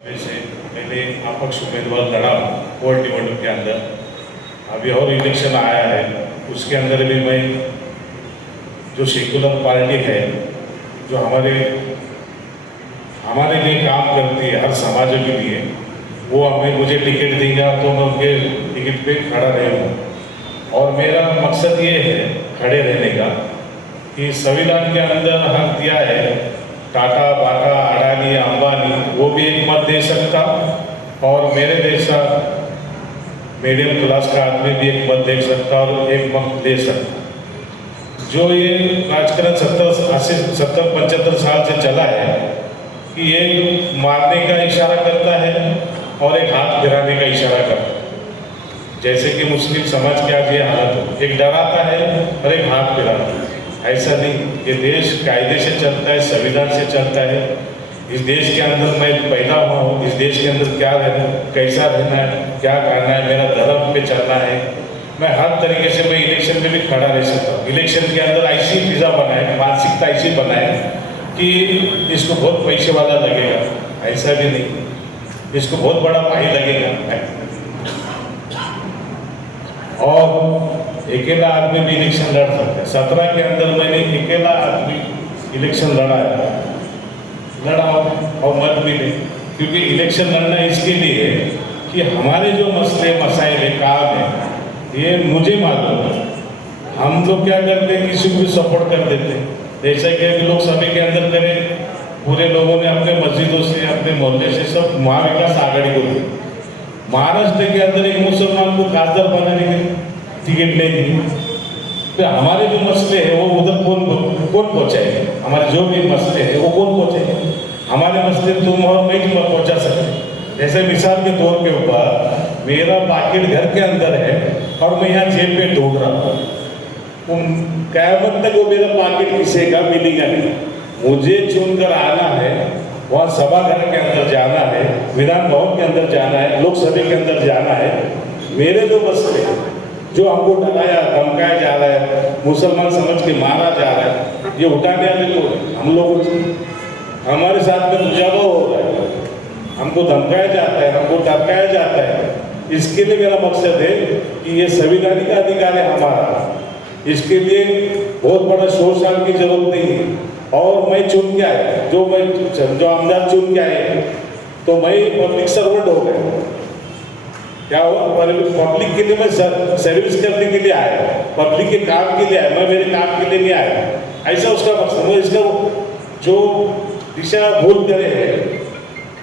से मैंने अपक्ष उम्मीदवार लड़ा वोट निवडणूक के अंदर। अभी और इलेक्शन आया है, उसके अंदर भी मैं जो सेकुलर पार्टी है, जो हमारे लिए काम करती है, हर समाज के लिए, वो हमें मुझे टिकट देगा तो मैं उनके टिकट पे खड़ा रहूँगा। और मेरा मकसद ये है खड़े रहने का कि संविधान के अंदर हक दिया है, टाटा, बाटा, अडानी, अंबानी वो भी एक मत दे सकता और मेरे जैसा मीडियम क्लास का आदमी भी एक मत दे सकता और एक मत दे सकता। जो ये राजकारण 70-75 साल से चला है कि एक मारने का इशारा करता है और एक हाथ गिराने का इशारा करता है। जैसे कि मुस्लिम समाज की आज ये हालत हो, एक डराता है और एक हाथ गिराता है। ऐसा नहीं, ये देश कायदे से चलता है, संविधान से चलता है। इस देश के अंदर मैं पैदा हुआ हूँ, इस देश के अंदर क्या रहना, कैसा रहना है, क्या करना है, मेरा धर्म पे चलना है। मैं हर तरीके से मैं इलेक्शन में भी खड़ा रह सकता हूँ। इलेक्शन के अंदर ऐसी फिजा बनाए, मानसिकता ऐसी बनाए कि इसको बहुत पैसे वाला लगेगा, ऐसा भी नहीं, इसको बहुत बड़ा भाई लगेगा। और अकेला आदमी भी इलेक्शन लड़ सकता है। 17 के अंदर मैंने अकेला आदमी इलेक्शन लड़ा और मत भी नहीं, क्योंकि इलेक्शन लड़ना इसके लिए है कि हमारे जो मसले मसाइल काम है ये मुझे मालूम है। हम लोग क्या करते हैं, किसी को भी सपोर्ट कर देते हैं। जैसा कि अभी लोकसभा के अंदर करें, पूरे लोगों ने अपने मस्जिदों से, अपने मोहल्ले से सब महाविकास आघाड़ी को दी। महाराष्ट्र के अंदर एक मुसलमान को खासदार बनाने के टिकट नहीं दी, तो हमारे जो मसले हैं वो उधर कौन पहुँचाएंगे? हमारे जो भी मसले हैं वो कौन पहुँचाएंगे? हमारे मसले तुम और मैं क्यों पहुँचा सकते? जैसे मिसाल के तौर के ऊपर मेरा पाकिट घर के अंदर है और मैं यहाँ जेब पे ढूंढ रहा हूँ, क़यामत तक वो मेरा पाकिट किसी का मिलेगा नहीं। मुझे चुनकर आना है, वहाँ सभागार के अंदर जाना है, विधान भवन के अंदर जाना है, लोकसभा के अंदर जाना है। मेरे जो मसले जो हमको डराया धमकाया जा रहा है, मुसलमान समझ के मारा जा रहा है, ये उठाने वाले लोग हम लोगों से हमारे साथ में मुजावा हो रहा है, हमको धमकाया जाता है, हमको टरकाया जाता है। इसके लिए मेरा मकसद है कि ये संवैधानिक अधिकार है हमारा, इसके लिए बहुत बड़ा शोर शाल की जरूरत नहीं है। और मैं चुन के आया, जो आमदार चुन के आए, तो मैं पब्लिक सर्वेंट हो गया। क्या हुआ? पब्लिक के लिए मैं सर्विस करने के लिए आया, पब्लिक के काम के लिए आया, मैं मेरे काम के लिए नहीं आया। ऐसा उसका मकसद है। इसका जो दिशा भूल करे है,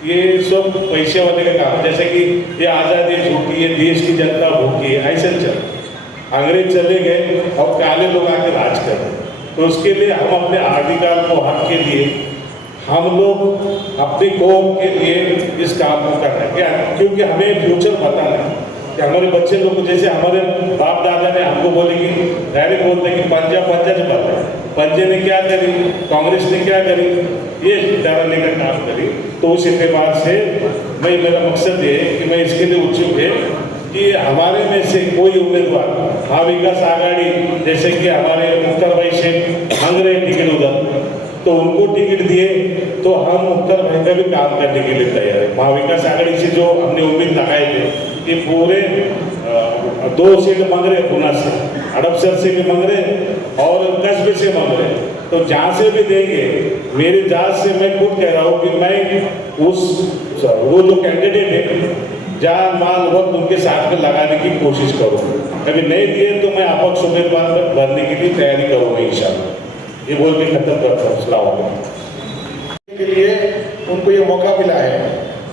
ये सब पैसे वाले का काम, जैसे कि ये आज़ादी झूठी है, देश की जनता भूखी है, ऐसे चल। अंग्रेज चले गए और काले लोग आके राज कर रहे, तो उसके लिए हम अपने अधिकार को, हक के लिए हम लोग अपनी कौम के लिए इस काम को कर रहे हैं, क्योंकि हमें फ्यूचर पता नहीं कि हमारे बच्चे लोग, जैसे हमारे बाप दादा ने हमको बोले कि डायरेक्ट बोलते कि पंजा से बात है, पंजे ने क्या करी, कांग्रेस ने क्या करी, ये डराने का काम करी। तो उस एतबार से मेरा मकसद ये है कि मैं इसके लिए उत्सुक है कि हमारे में से कोई उम्मीदवार महाविकास आघाड़ी, जैसे कि हमारे मुख्तार भाई शेख मांग रहे टिकट उधर, तो उनको टिकट दिए तो हम मुख्तार भाई का भी काम करने के लिए तैयार है। महाविकास आघाड़ी से जो हमने उम्मीद लगाए थे कि पूरे 2 सीट मांग रहे, पुणे से, हड़पसर से भी मांग रहे और कस्बे से मांग रहे, तो जहाँ से भी देंगे, मेरी जांच से मैं खुद कह रहा हूँ कि मैं वो जो कैंडिडेट है, जान माल वक्त उनके साथ में लगाने की कोशिश करूँगा। कभी नहीं दिए तो मैं अपक्ष उम्मीदवार में भरने के लिए तैयारी करूँगा इंशाल्लाह। ये बोल के खत्म करता हूँ। अस्सलाम वालेकुम। के लिए उनको ये मौका मिला है,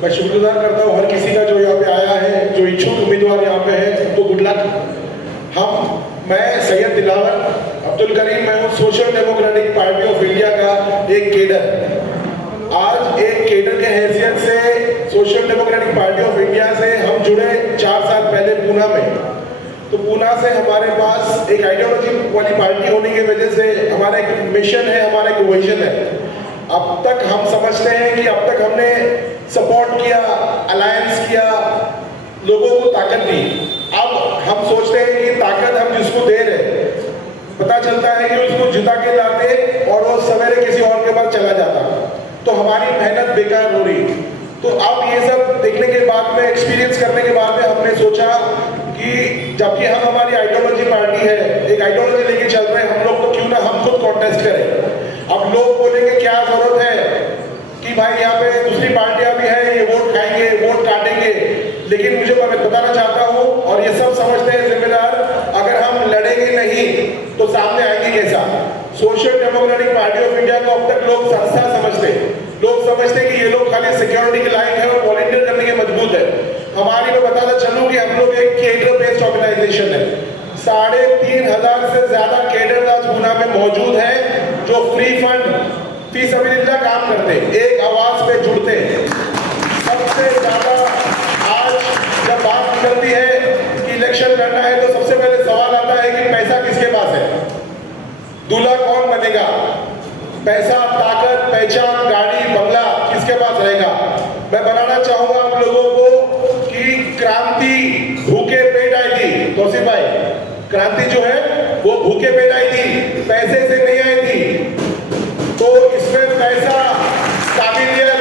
मैं शुक्रगुजार करता हूँ हर किसी का जो यहाँ पे आया है, जो इच्छुक उम्मीदवार यहाँ पे है, उनको गुड लक। मैं सैयद दिलावर अब्दुल करीम, मैं हूँ social democratic party of India का एक केडर। आज एक केडर के हैसियत से social democratic party of India से हम जुड़े 4 साल पहले पूना में। तो पूना से हमारे पास एक आइडियोलॉजी वाली पार्टी होने की वजह से हमारा एक मिशन है, हमारा एक विजन है। अब तक हम समझते हैं कि अब तक हमने सपोर्ट किया, अलायंस किया, लोगों को ताकत दी। अब हम सोचते हैं कि ताकत हम जिसको दे रहे, पता चलता है कि उसको जिता के लाते और वो सवेरे किसी और के पास चला जाता, तो हमारी मेहनत बेकार हो रही। तो अब ये सब देखने के बाद में, एक्सपीरियंस करने के बाद में हमने सोचा कि जबकि हम हमारी आइडियोलॉजी पार्टी है, एक आइडियोलॉजी लेके चल रहे हैं हम लोग, तो क्यों ना हम खुद कॉन्टेस्ट करें। अब लोग बोलेंगे क्या जरूरत है कि भाई यहाँ पे दूसरी पार्टियां भी हैं, ये वोट खाएंगे, वोट काटेंगे, लेकिन मुझे मैं बताना चाहता हूँ, और ये सब समझते हैं जिम्मेदार, अगर हम लड़ेंगे नहीं तो सामने आएंगे कैसा। Social democratic party of India को अब तक लोग संस्था समझते, लोग समझते कि ये लोग खाली सिक्योरिटी के लायक है और वॉलंटियर करने के मजबूत है। हमारी मैं बताना चलूँ कि हम लोग एक केडर बेस्ड ऑर्गेनाइजेशन है। 3500 से ज्यादा केडर आज गुना में मौजूद है, जो फ्री फंड फी सबिलिल्लाह काम करते, एक आवाज पे जुड़ते। सबसे ज्यादा आज जब बात निकलती है कि इलेक्शन करना है तो सबसे पहले सवाल आता है कि पैसा किसके पास है, दूल्हा कौन बनेगा, पैसा, ताकत, पहचान, गाड़ी, बंगला किसके पास रहेगा। मैं बनाना चाहूंगा आप लोगों को कि क्रांति भूखे पेट आई थी। तौसीफ भाई, क्रांति जो है वो भूखे पेट आई थी, पैसे से नहीं आई थी। तो इसमें पैसा, काबिलियत,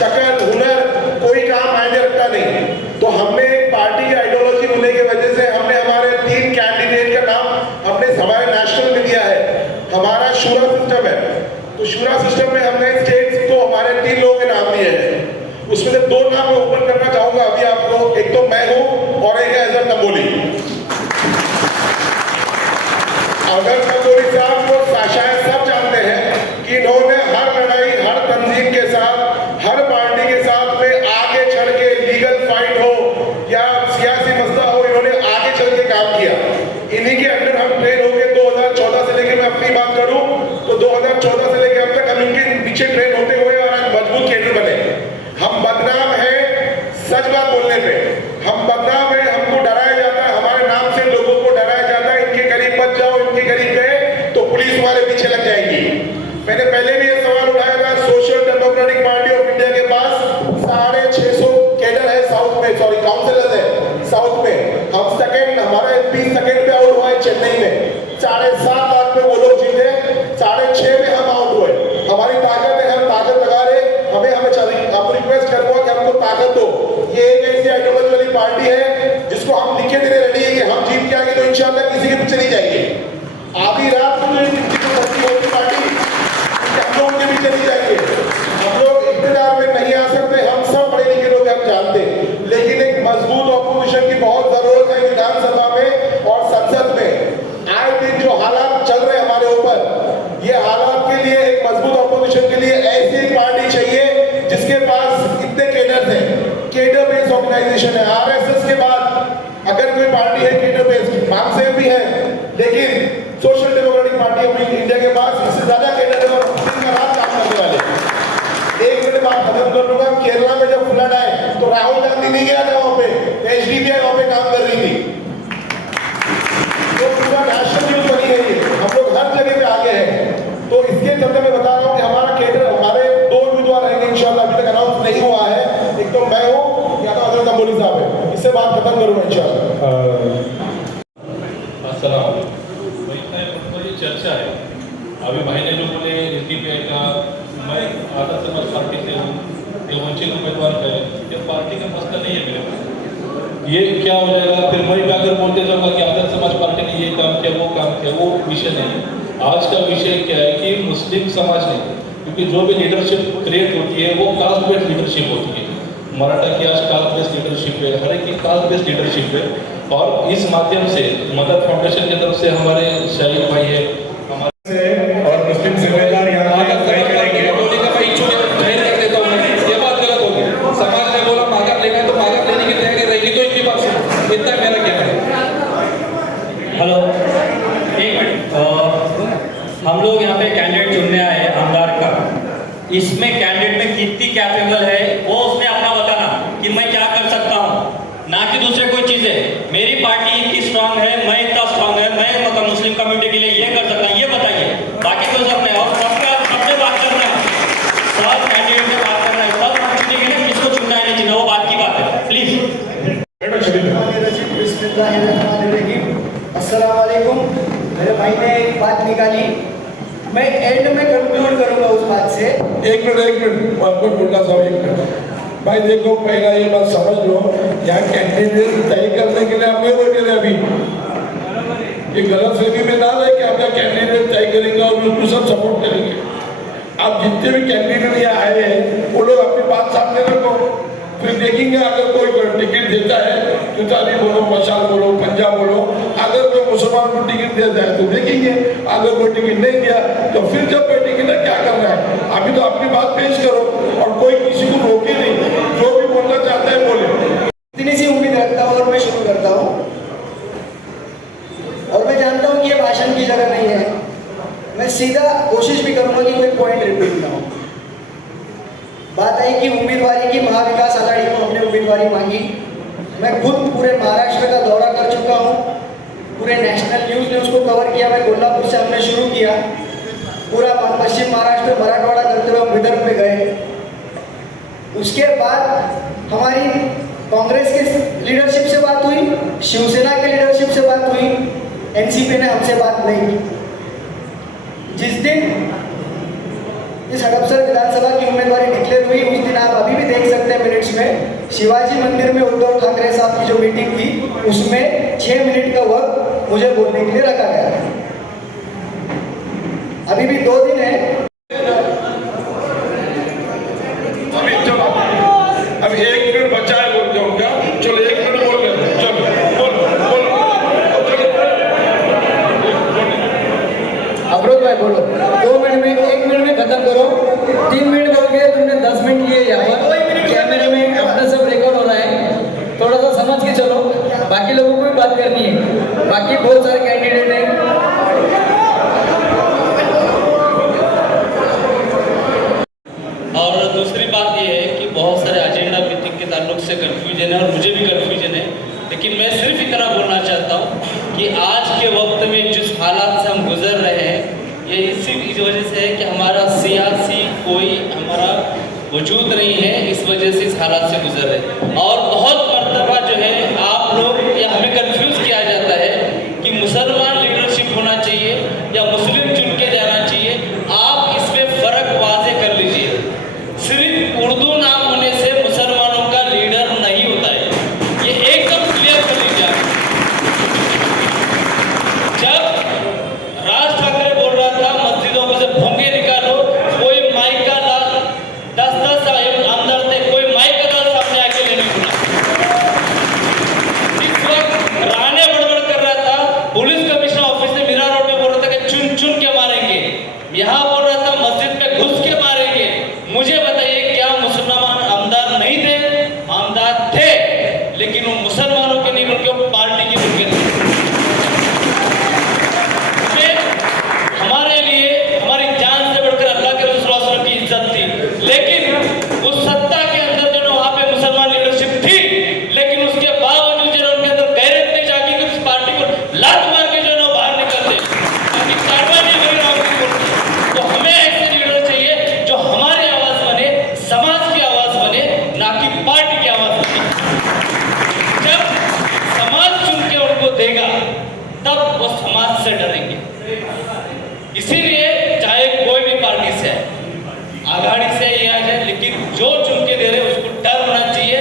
शक्ल, हुनर कोई काम मायने रखता नहीं। तो हमने एक पार्टी की आइडियोलॉजी होने की वजह से हमने हमारे 3 कैंडिडेट का नाम हमने हमारे नेशनल में दिया है। हमारा शूरा सिस्टम है, तो शूरा सिस्टम में हमने स्टेट्स को हमारे 3 लोगों के नाम दिए हैं। उसमें से 2 नाम मैं ओपन करना चाहूंगा अभी आपको। एक तो मैं हूं और एक है अजहर तंबोली। अजहर तंबोली साहब को शायद सब जानते हैं कि इन्होंने हर लड़ाई, हर तंजीम के साथ, हर पार्टी के साथ में आगे चल के, लीगल फाइट हो या सियासी मसला हो, इन्होंने आगे चल के काम किया। इन्हीं के अंडर हम ट्रेन हो गए 2014 से लेकर, मैं अपनी बात करूं तो 2014 से लेकर अब तक हम इनके पीछे ट्रेन होते हुए और आज मजबूत केडर बने। हम बदनाम है सच बात बोलने पे, हम बदनाम है, हमको डराया जाता है, हमारे नाम से लोगों को डराया जाता है, इनके करीब मत जाओ, इनके करीब गए तो पुलिस हमारे पीछे लग जाएगी। मैंने पहले भी ये सवाल उठाया था, social democratic party of India के पास 650 केडर है साउथ में, सॉरी काउंसिलर है साउथ में। हम सेकंड, हमारा एमपी सेकंड पे आउट हुआ है चेन्नई में, 7.5 लाख पे वो लोग जीते, 6.5 में हम आउट हुए। हमारी ताकत है, हम ताकत लगा रहे, हमें चाहिए। आप रिक्वेस्ट करूंगा कि हमको ताकत दो। ये एक ऐसी आइडियोलॉजी वाली पार्टी है जिसको हम लिखे देने रेडी है कि हम जीत के आएंगे तो इंशाल्लाह किसी के पीछे नहीं जाएंगे। आधी रात को भर्ती होगी पार्टी, हम लोग उनके पीछे नहीं जाएंगे। हम लोग इख्तियार में नहीं आ सकते, हम सब पढ़े लिखे लोग हम जानते, लेकिन एक मजबूत ऑपोजिशन की बहुत जरूरत है विधानसभा में और संसद में। आए दिन जो हालात चल रहे हमारे ऊपर, ये हालात के लिए, एक मजबूत ऑपोजिशन के लिए ऐसी एक पार्टी चाहिए जिसके पास इतने केडर हैं। केडर बेस्ड ऑर्गेनाइजेशन है। आरएसएस के बाद अगर कोई पार्टी है केडर बेस्ड, मार्क्सिस्ट भी है, लेकिन social democratic party of India के पास इससे ज्यादा केडर है और दिन का रात काम करने वाले। एक मिनट बात खत्म कर लूंगा। केरला में जब फ्लड आए तो राहुल गांधी नहीं गया था वहां पे, एचडीबी वहां पे काम कर रही थी। तो पूरा नेशनल न्यूज बनी है, हम लोग हर जगह पे आगे हैं। तो इसके चलते मैं बता रहा हूँ कि हमारा केडर, हमारे 2 उम्मीदवार रहेंगे इंशाल्लाह, अभी तक अनाउंस नहीं हुआ है। एक तो मैं हूँ या तो अजहर तंबोली साहब है। इससे बात खत्म करूंगा इंशाल्लाह। चर्चा है अभी भाई ने जो बोले एसडीपीआई का, मैं आजाद समाज पार्टी से हूँ, ये वंचित उम्मीदवार है, ये पार्टी का मसला नहीं है मेरे पास। ये क्या हो जाएगा फिर मैं अगर बोलते जाऊँगा कि आजाद समाज पार्टी ने ये काम किया, वो काम किया, वो विषय नहीं। आज का विषय क्या है कि मुस्लिम समाज ने, क्योंकि जो भी लीडरशिप क्रिएट होती है वो कास्ट बेस्ड लीडरशिप होती है। मराठा की आज कास्ट बेस्ड लीडरशिप है, हर एक की कास्ट बेस्ड लीडरशिप है। और इस माध्यम से मदर फाउंडेशन की तरफ से हमारे शाहिद भाई है, हमारे और मुस्लिम जिम्मेदार यहाँ के तय करेंगे। ये बात गलत होगी। समाज ने बोला माघा लेगा तो माघा लेने की तैयारी रहेगी, तो इनकी बात सुनो। इतना मेरा कहना है। हेलो, एक मिनट। हम लोग यहाँ पे कैंडिडेट चुनने आए हैं आमदार का। इसमें कैंडिडेट में कितनी कैपेबल है वो उसने अपना बताना कि मैं क्या कर सकता हूँ, ना कि दूसरे कोई चीजें। मेरी पार्टी इतनी स्ट्रांग है, मैं इतना स्ट्रांग है, मैं मतलब मुस्लिम कम्युनिटी के लिए ये कर सकता हूँ, ये बताइए। बाकी तो सब नहीं। और सबसे बात करना है, सब कैंडिडेट से बात करना है, सब हम चुनेंगे ना, किसको चुनना है नहीं चुनना वो बात की बात है। प्लीज। अस्सलाम वालेकुम। मेरे भाई ने एक बात निकाली, मैं एंड में कंक्लूड करूंगा उस बात से। एक मिनट आपको बोलना था। एक मिनट भाई देखो, पहला ये बात समझ लो, यहाँ कैंडिडेट तय करने के लिए हम नहीं बैठे थे अभी। ये गलत फहमी में ना रहे कि आपका कैंडिडेट तय करेंगे और उसको सब सपोर्ट करेंगे। आप जितने भी कैंडिडेट यहाँ आए हैं वो लोग अपनी बात सामने रखो, फिर देखेंगे। अगर कोई टिकट देता है, तुतारी बोलो, मशाल बोलो, पंजा बोलो, अगर कोई मुसलमान को टिकट देता है तो देखेंगे। अगर कोई टिकट नहीं दिया तो फिर जब बैठेंगे ना क्या करना है। अभी तो अपनी बात पेश करो और कोई किसी को रोके नहीं, जो भी बोलना चाहता है बोले। इतनी सी उम्मीद रखता हूँ और मैं शुरू करता हूँ। और मैं जानता हूँ कि ये भाषण की जगह नहीं है, मैं सीधा कोशिश भी करूंगा कि कोई पॉइंट रिपीट ना हो। बात आई कि उम्मीदवारी की, महाविकास आघाड़ी को हमने उम्मीदवारी मांगी। मैं खुद पूरे महाराष्ट्र का दौरा कर चुका हूँ, पूरे नेशनल न्यूज़ ने उसको कवर किया। मैं कोल्हापुर से हमने शुरू किया, पूरा पश्चिम महाराष्ट्र, मराठवाड़ा करते हुए हम विदर्भ में गए। उसके बाद हमारी कांग्रेस के लीडरशिप से बात हुई, शिवसेना के लीडरशिप से बात हुई, एनसीपी ने हमसे बात नहीं की। जिस दिन इस हड़पसर विधानसभा की उम्मीदवारी डिक्लेयर हुई उस दिन आप अभी भी देख सकते हैं मिनट्स में, शिवाजी मंदिर में उद्धव ठाकरे साहब की जो मीटिंग थी उसमें 6 मिनट का वक्त मुझे बोलने के लिए रखा गया। अभी भी 2 दिन है। अब 1 मिनट बचा है, बोल जाऊँ क्या? चलो 1 मिनट बोल रहे, चलो बोलो बोलो। अफरोज भाई बोलो, 2 मिनट में, 1 मिनट में खत्म करो। 3 मिनट हो गए, तुमने 10 मिनट लिए यहाँ पर। कैमरे में अपना सब रिकॉर्ड हो रहा है, थोड़ा सा समझ के चलो। बाकी लोगों को भी बात करनी है, बाकी बहुत सारे कैंडिडेट हैं। और दूसरी बात ये है कि बहुत सारे एजेंडा मीटिंग के ताल्लुक से कन्फ्यूजन है और मुझे भी कन्फ्यूजन है, लेकिन मैं सिर्फ इतना बोलना चाहता हूँ कि आज के वक्त में जिस हालात से हम गुजर रहे हैं, ये इसी वजह से है कि हमारा सियासी कोई हमारा वजूद नहीं है, इस वजह से इस हालात से गुजर रहे हैं। और बहुत मर्तबा जो है आप लोग या हमें कंफ्यूज किया जाता है कि मुसलमान लीडरशिप होना चाहिए या मुस्लिम चुन के जाना चाहिए। आप इसमें फ़र्क वाज़े कर लीजिए, सिर्फ उर्दू नाम होने से मुसलमानों का लीडर नहीं होता है, ये एकदम क्लियर कर लीजिए। जब राज ठाकरे बोल रहा था मस्जिदों में से भोंगे निकालो, कोई माइक का 10-10 आमदार थे, कोई माइक का दाल सामने आके लेने बोला। इस वक्त राणे बड़बड़ कर रहा था, पुलिस कमिश्नर ऑफिस से मीरा रोड में बोल रहा था कि चुन चुन के मारेंगे, यहाँ बोल रहा था मस्जिद में घुस के मारेंगे। मुझे बताइए क्या मुसलमान आमदार नहीं थे? आमदार थे, लेकिन वो मुसलमानों के नहीं, उनके पार्टी के उनके थे। हमारे लिए हमारी जान से बढ़कर अल्लाह के रसूल सल्लल्लाहु अलैहि वसल्लम की इज्जत थी, लेकिन उस सत्ता के अंदर जो है वहाँ पे मुसलमान लीडरशिप थी, लेकिन उसके बावजूद जो है उनके अंदर गैरत नहीं जागी कि उस पार्टी को लात मार के जो है वो बाहर निकलते, ताकि कार्रवाई नहीं हो रही। तो हमें ऐसे लीडर चाहिए जो हमारी आवाज़ बने, समाज की आवाज़ बने, ना कि पार्टी की आवाज़ बने। जब समाज चुन के उनको देगा तब वो समाज से डरेंगे। इसीलिए चाहे कोई भी पार्टी से है, आघाड़ी से ये आ जाए, लेकिन जो चुन के दे रहे उसको डर होना चाहिए।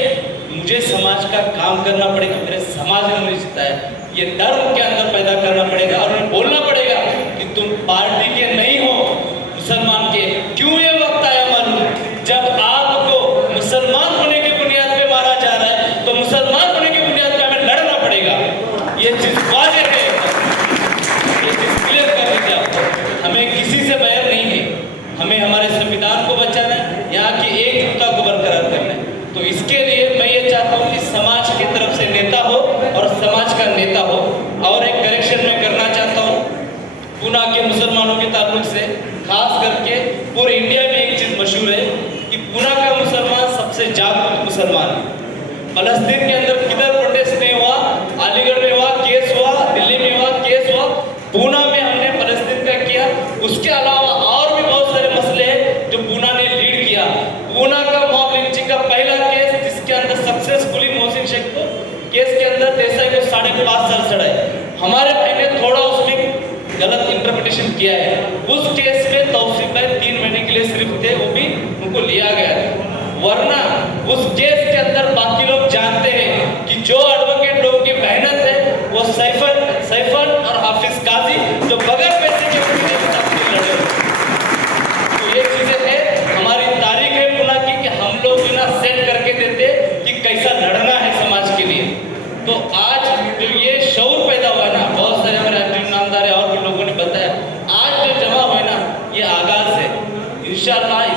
मुझे समाज का काम करना पड़ेगा, मेरे समाज ने मुझे जिताया, ये डर उनके अंदर पैदा करना पड़ेगा और उन्हें बोलना पड़ेगा कि तुम पार्टी के नहीं हो, मुसलमान के। क्यों ये वक्त आया मालूम? जब आपको मुसलमान होने की बुनियाद पे मारा जा रहा है, तो मुसलमान होने की बुनियाद पे हमें लड़ना पड़ेगा। ये चीज वाज़ेह है, ये चीज क्लियर कर लीजिए आप। हमें किसी से बैर नहीं है, हमें हमारे संविधान को बचाना है, यहाँ की एकता को बरकरार करना है। तो इसके लिए मैं ये चाहता हूँ कि समाज की तरफ से नेता हो और समाज का नेता हो। और एक करेक्शन मैं करना चाहता हूँ पूना के मुसलमानों के ताल्लुक से, खास करके पूरे इंडिया में एक चीज़ मशहूर है कि पूना का मुसलमान सबसे जागरूक मुसलमान है। फलस्तीन के अंदर किधर प्रोटेस्ट नहीं हुआ, अलीगढ़ में हुआ केस हुआ, दिल्ली में हुआ केस हुआ, पूना में हमने फलस्तीन का किया। उसके अलावा और भी बहुत सारे मसले हैं जो पूना ने लीड किया। पूना का मॉब लिंचिंग का पहला केस, जिसके अंदर सक्सेसफुली मोहसिन शेख को केस के अंदर देसाई को 5.5 साल सड़ाए। हमारे भाई ने थोड़ा उसमें गलत इंटरप्रिटेशन किया है। उस केस में तौसीफ भाई 3 महीने के लिए सिर्फ थे, वो भी उनको लिया गया था, वरना उस केस के अंदर बाकी लोग जानते हैं कि जो एडवोकेट लोगों की मेहनत है वो सैफन और हाफिज काजी जो बगैर पैसे के लड़े। तो ये चीजें हैं, हमारी तारीख है पुणे की कि हम लोग बिना सेट करके देते कि कैसा लड़ना है समाज के लिए। तो आज जो ये शऊर पैदा हुआ ना, बहुत सारे हमारे अर्जुन नामदार और भी लोगों ने बताया, आज जो जमा हुआ ना ये आगाज है। इंशाअल्लाह